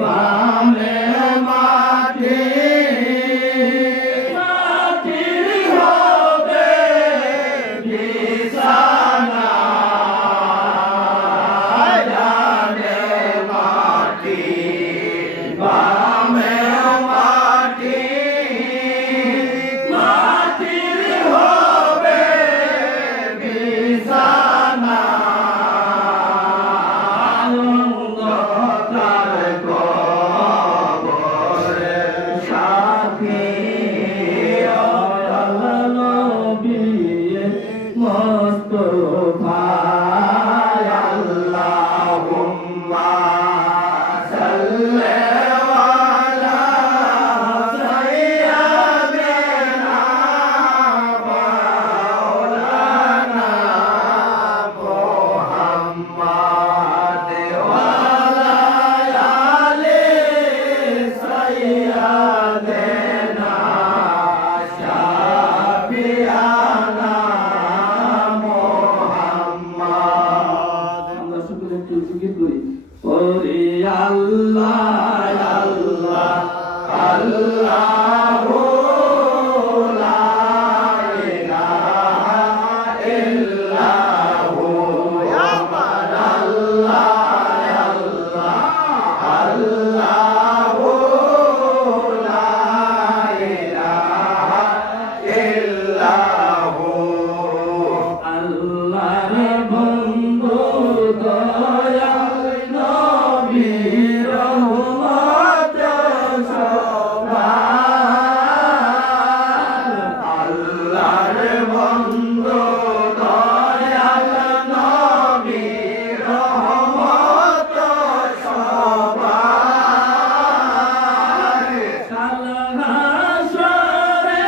বামে মাটি মাটির হবে বিছানা ডানে মাটি বামে মাটি মাটির হবে বিছানা আল্লাহ আল্লাহ আল্লাহু লা ইলাহা ইল্লাহু আল্লাহ আল্লাহ আল্লাহু লা ইলাহা ইল্লাহু আল্লাহর বন্ধু দয়াল নবী রহমত সবার আল্লাহর বন্ধু দয়াল নবী রহমত সবার কাল হাসরে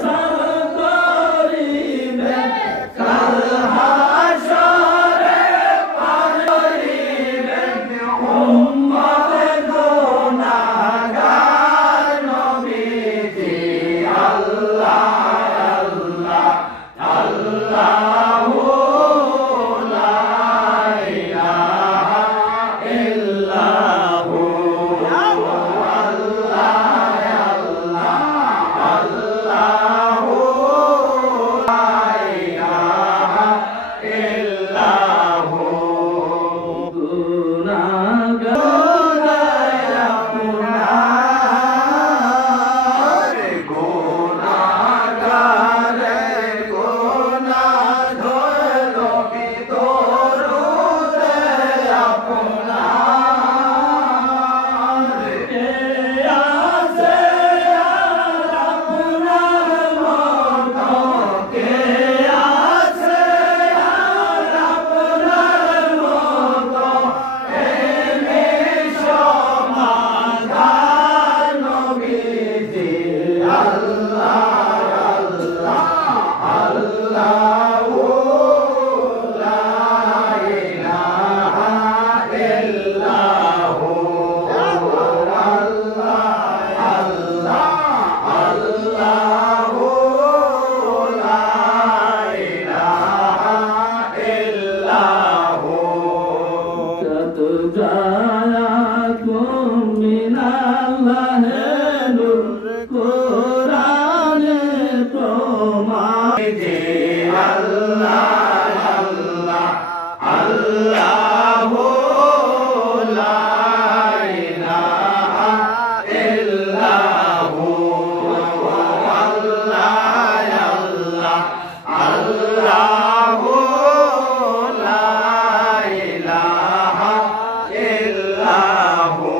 সাল করিবে কাল হাসরে পার করিবে উম্মত গুনাহগার নবীজি আল্লাহ আল্লাহ আল্লাহু লা ইলাহা ইল্লাহু আল্লাহু লা ইলাহা ইল্লাহু গুনাহগার আপনার গুনাহগার গুনাহ ধরো বিদরুদে আপনার কে আছে আর আপনার মতো কে আছে আর আপনার মতো এমনি সমাধান নবীজি আল্লাহ আল্লাহ আল্লাহু লা ইলাহা ইল্লাহু আল্লাহ আল্লাহ আল্লাহু লা ইলাহা ইল্লাহু যত জায়াতুম মিনাল্লাহি নূর কোরআনে প্রমাণ যে আল্লাহ আল্লাহ আল্লাহু লা ইলাহা ইল্লাহু আল্লাহ আল্লাহ আল্লাহু লা ইলাহা ইল্লাহু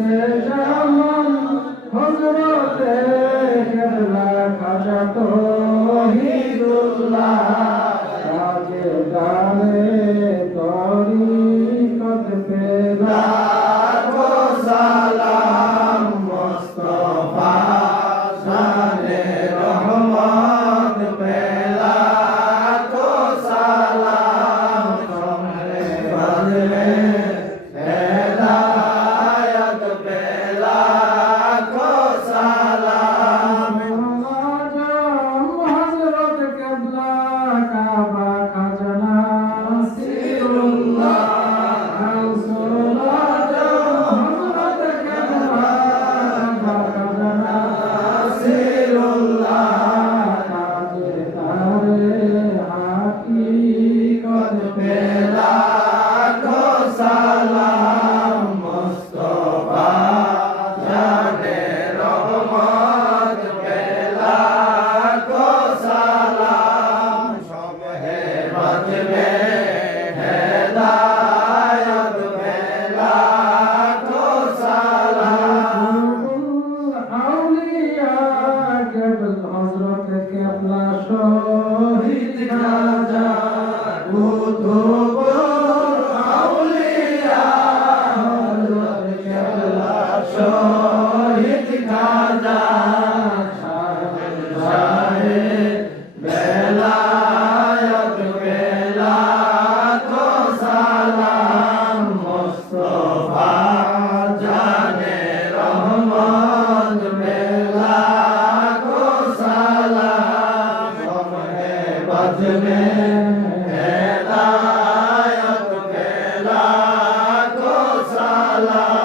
হতে যেমন হযরতে কেবলা খাজা তৌহিদুল্লাহ কাজে দারে তরিকত পেলা সালাম মুস্তাফা শানে রহমত পেলা তো সালাম সমরে বদলে হেদায়ত পেলা তো সালাম হযরত কেবলা কাবা খাজনা সিরুল্লাহ সালাম মুস্তাফা জানে রহমত পেলা তো সালাম সবহে বাজবে হেদায়ত পেলা তো সালাম আউলিয়া কেবল হযরত কেবলা শহীদ খাজা শহীদ খাজা শাহে বেলায়ত পেলা তো সালাম মুস্তাফা জানে রহমত পেলা তো সালাম সময়ে বাজবে হেদায়ত পেলা তো সালাম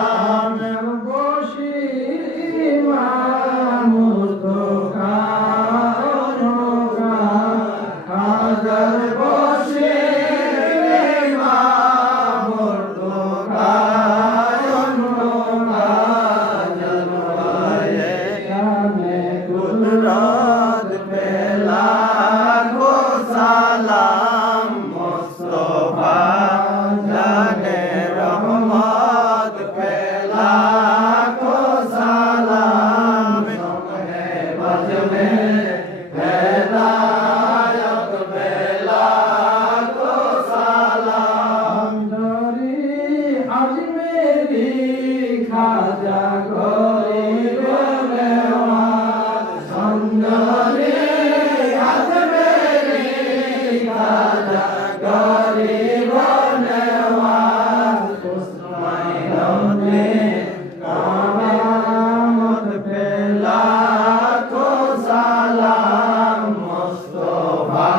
কুদরত পেলা গো সালাম মুস্তাফা জানে রহমত পেলা গো সালাম সময়ে বাজবে হেদায়ত পেলা গো সালাম দরি আজমেরি খাজা গরিব নেওয়াজ সুন্দরী আজমেরি খাজা গরিব নেওয়াজ উসমাইনে কারামত পেলা তো সালাম মুস্তাফা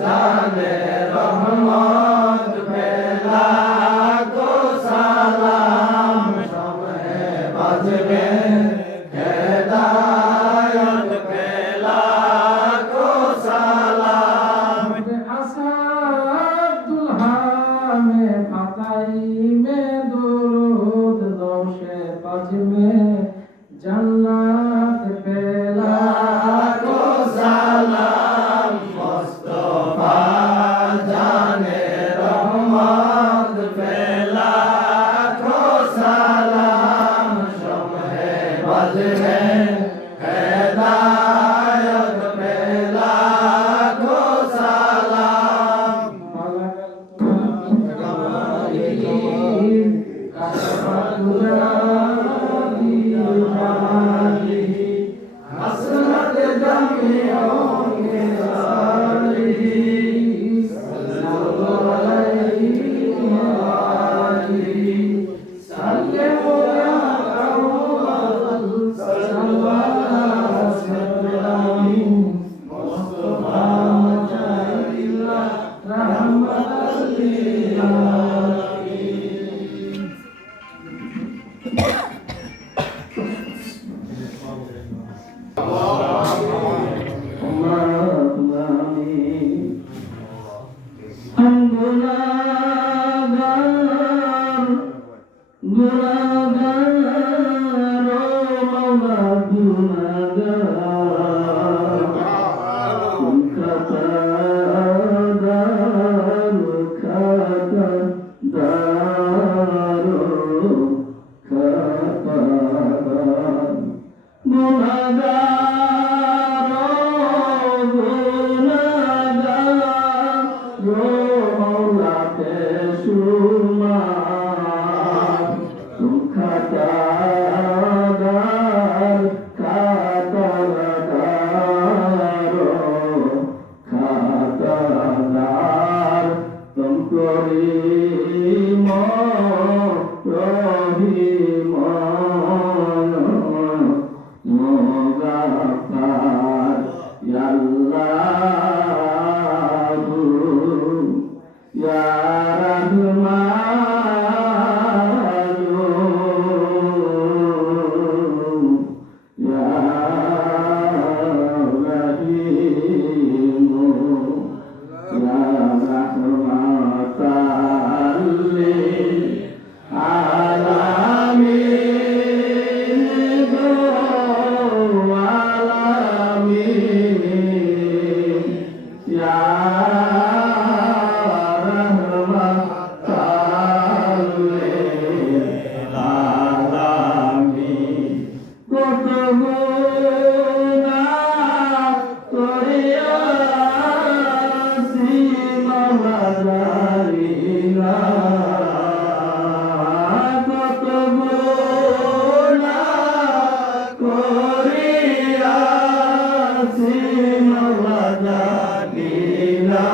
জানে রহমত পেলা তো সালাম সময়ে বাজবে হেদায়ত পেলা তো সালাম আসাদুল হামে ফাতাই মে দুরুদ দোষে পাজ মে জান্নাত পেলা তো সালাম মুস্তাফা জানে রহমত পেলা তো সালাম সময়ে বাজবে হেদায়ত পেলা তো সালাম حسنت جميعهم كساله صلى الله عليه وآله سلموا يا قوم صلى الله وسلم مصطفى مجاهد رحمة للعالمين আলামিন গো আলামিন ইয়া রাহমাতাল লিল আলামিন কত গুনাহ করিয়াছি মাওলা জানি না কত গুনাহ করিয়াছি মাওলা জানি না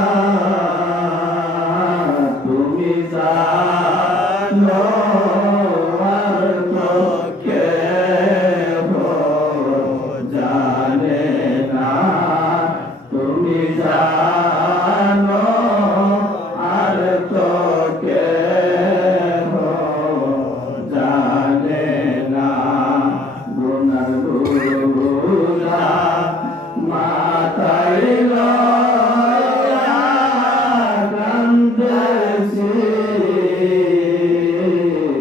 তুমি জানো আর তো কেহ জানে না তুমি জানো আর তো কেহ জানে না গুনার গুলা মাথায় লইয়া কান্দেছি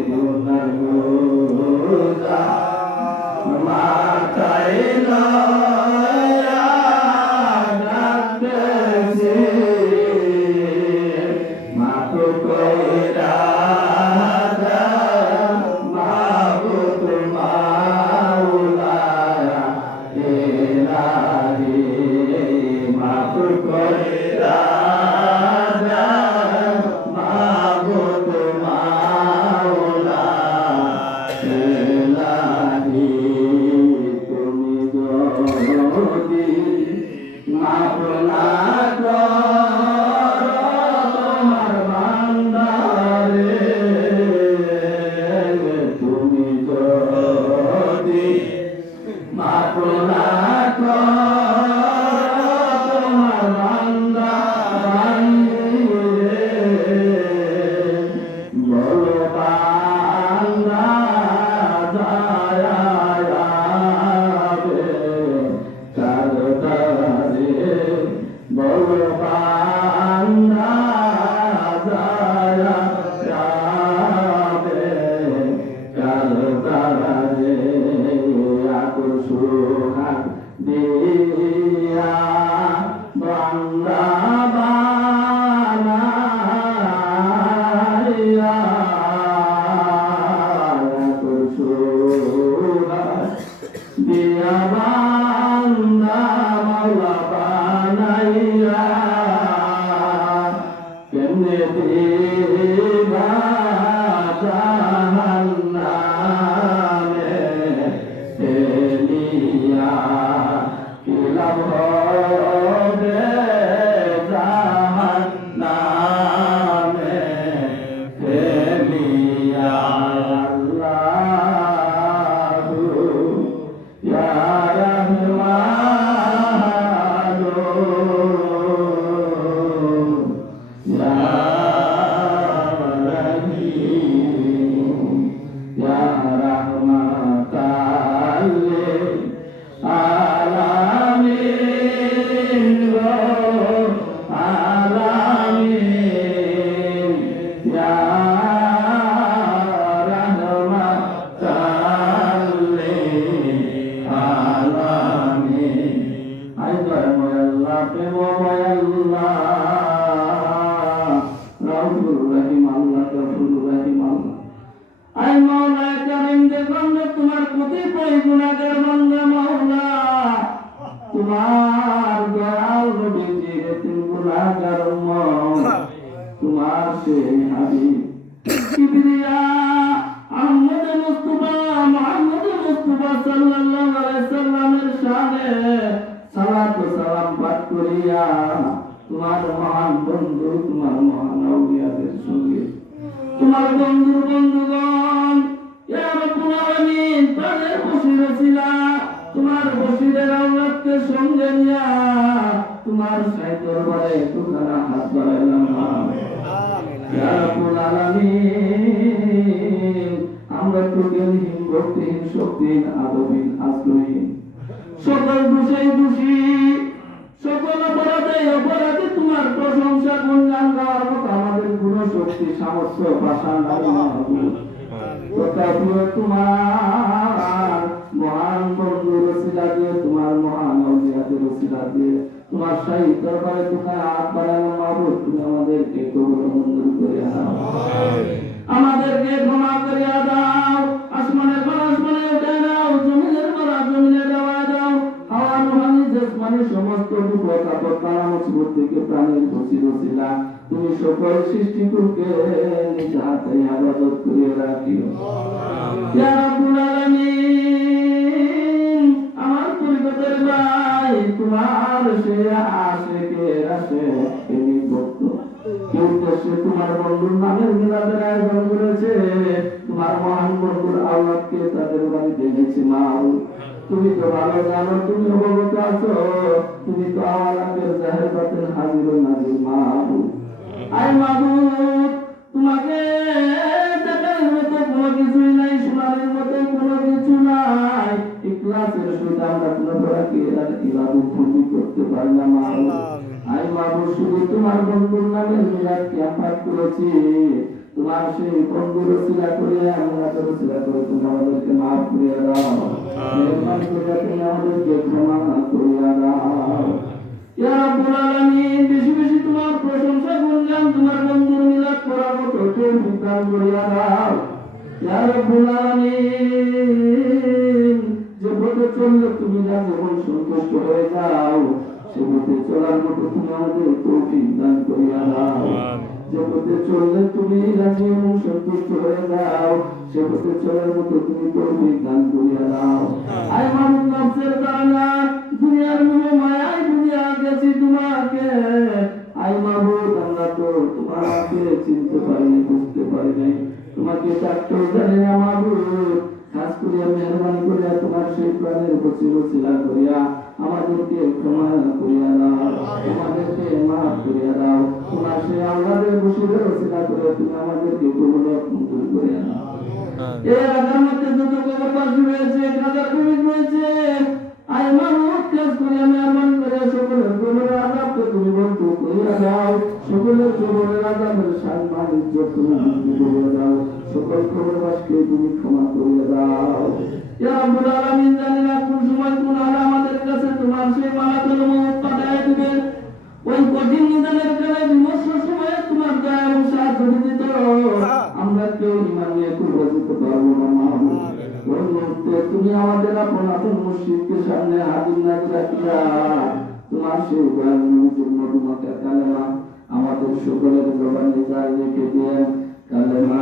গুনার গুলা মাথায় লইয়া কান্দেছি মাফ কইরা দাও মাবুদ মাওলা ইলাহি মাফ কইরা দাও মাবুদ মাওলা ইলাহি তুমি যদি মাফ না করো তোমার বান্দারে তুমি যদি মাফ না করো তোমার বান্দারে বলো বান্দা যাবে কারদারে বলো বান্দা যাবে কারদারে আকুল সুহাগ দিয়া বান্দা বানাইয়া আকুল সুহাগ দিয়া বান্দা মাওলা বানাইয়া কেমনে দিবা জাহান্নামে ফেলিয়া কি লাভ হবে জাহান্নামে ফেলিয়া আল্লাহু ইয়া রহমানু ইয়া রহিম ইয়া রাহমাতাল লিল আলামিন গো আলামিন ইয়া রাহমাতাল লিল আলামিন আই দয়াময় আল্লাহ প্রেমময় আল্লাহ রাউফুর রহিম আল্লাহ গফুরুর রহিম আল্লাহ আই মাওলা কারীম দেখুন তোমার কতিপয় গুনাহগার বান্দা মাওলা তোমার দয়াল নবীজি এতিম গুনাহগার উম্মত তোমার সেই হাবিব কিবরিয়া আহমদ মুস্তাফা মুহাম্মদ মুস্তাফা সাল্লাল্লাহু আলাইহি সাল্লামের শানে সালাত ও সালাম পাঠ করিয়া তোমার মহান বন্ধু তোমার মহান আউলিয়াদের সঙ্গে তোমার বন্ধুর বন্ধুগণ ইয়া রাব্বুল আলামিন তাদের বসির ছিলা তোমার বসিরের আওলাদকে সঙ্গে নিয়া তোমার সাই দরবারে দুখানা হাত বাড়াইলাম আমিন ইয়া রাব্বুল আলামিন আমরা তো জ্ঞানহীন ভক্তিহীন শক্তিহীন আদবহীন আশ্রয়হীন সকল দোষেই দোষী সকল অপরাধে অপরাধী তোমার প্রশংসা গুণগান গাওয়ার মতো আমাদের গুণ শক্তি সামর্থ্য ভাষা নাই মাহবুব প্রিয় তোমার মহান বন্ধুর ওসিলা দিয়ে, তোমার মহান আউলিয়াদের ওসিলা দিয়ে, তোমার শাহী দরবারে তোমার হাত বাড়ানো মাবুদ, তুমি আমাদেরকে কবুল মঞ্জুর করে নাও, আমাদেরকে ক্ষমা করিয়া দাও। আসমানের পর আসমানে উঠে দাও, জমিনের পর জমিনে দেওয়া দাও। হাওয়া রুহানি জসমানি সমস্ত বিপদ আপদ বালা মুসিবত থেকে প্রাণের ওসিলা তুমি সকল সৃষ্টিকুলকে নিজ হাতে ইবাদত করিয়া রাখিও। ইয়া রাব্বুল আলামিন, আমার পরিবারের ভাই তোমার সে আশিকের আশিকে নিযুক্ত কেউ দেশে তোমার বন্ধুর নামের মিলাদের আয়োজন করেছে, তোমার মহান বন্ধুর আওলাদকে তাদের বাড়িতে এনেছে। মাও তুমি তো ভালো জানো, তুমি অবগত আছো, তুমি তো আওলাদের জাহের বাতেন হাজির ও নাজির। মাও আই মাবুদ, তোমাকে দেখার মতো কোনো কিছুই নাই, শোনার মতো কোনো কিছু নাই। ইখলাসের সহিত আমরা কোনো ধরাকে ইবাদত বন্দি করতে পারি না। মাবুদ আই মাবুদ, শুধু তোমার বন্ধুর নামে মিলাদকে আফাত করেছি, তোমার সেই বন্ধুর ওসিলা করে আমরা তো ওসিলা করে তুমি আমাদেরকে মাফ করিয়া দাও, মেহরবানি করে তুমি আমাদেরকে ক্ষমা করিয়া দাও। ইয়া রাব্বুল আলামিন, বেশি বেশি তোমার প্রশংসা গুণগান তোমার বন্ধুর মিলাদ করার মতো তৌফিক দান করিয়া দাও। ইয়া রাব্বুল আলামিন, যে পথে চললে তুমি রাজি এবং সন্তুষ্ট হয়ে যাও, সে পথে চলার মতো তুমি আমাদের তৌফিক দান করিয়া দাও। যে পথে চললে তুমি রাজি এবং সন্তুষ্ট হয়ে যাও, সে পথে চলার মতো তুমি তৌফিক দান করিয়া দাও। আয় মাবুদ, নফসের কারণে দুনিয়ার মোহ মায়ায় দুনিয়া গেছি তোমাকে। আয় মাবুদ, আমরা তো তোমাকে চিনতে পারিনি, বুঝতে পারি নাই, তোমাকে ডাকতেও জানি না। মাবুদ, খাস করিয়া মেহরবানি করিয়া তোমার সেই প্রাণের ওসিলা করিয়া আমাদেরকে ক্ষমা করিয়া দাও, আমাদেরকে মাফ করিয়া দাও। তোমার সেই আওলাদের ওসিলা করে তুমি আমাদেরকে কবুল মঞ্জুর করিয়া দাও। এই এলাকার মধ্যে যত কবরবাসী রয়েছে, কাদের প্রেমিক রয়েছে, আয় মাবুদ, খাস করিয়া মেহরবানি করিয়া সকলের কবরের আযাবকে তুমি বন্ধ করিয়া দাও, সকলের কবরের আযাবের সম্মান ইজ্জত তুমি বৃদ্ধি করিয়া দাও, সকল কবরবাসীকে তুমি ক্ষমা করিয়া দাও। ইয়া রাব্বুল আলামিন, জানি না কোন সময় কোন আলা আমাদের কাছে তোমার সেই মালাতুল মউত পাঠায় দিবে। ওই কঠিন নিদানের কালে বিমর্ষ সময়ে তোমার দয়া এবং সাহায্য দিত, আমরা কেউ ঈমান নিয়ে কুরবা দিতে পারবো না। মাবুদ, ওই মুহূর্তে তুমি আমাদের আপন আপন মুর্শিদকে সামনে হাজির নাজির রাখিয়া তোমার সেই দয়ালুর জন্য তোমাকে কালেমা আমাদের সকলের জবানে জারি রেখে দিয়ে কালেমা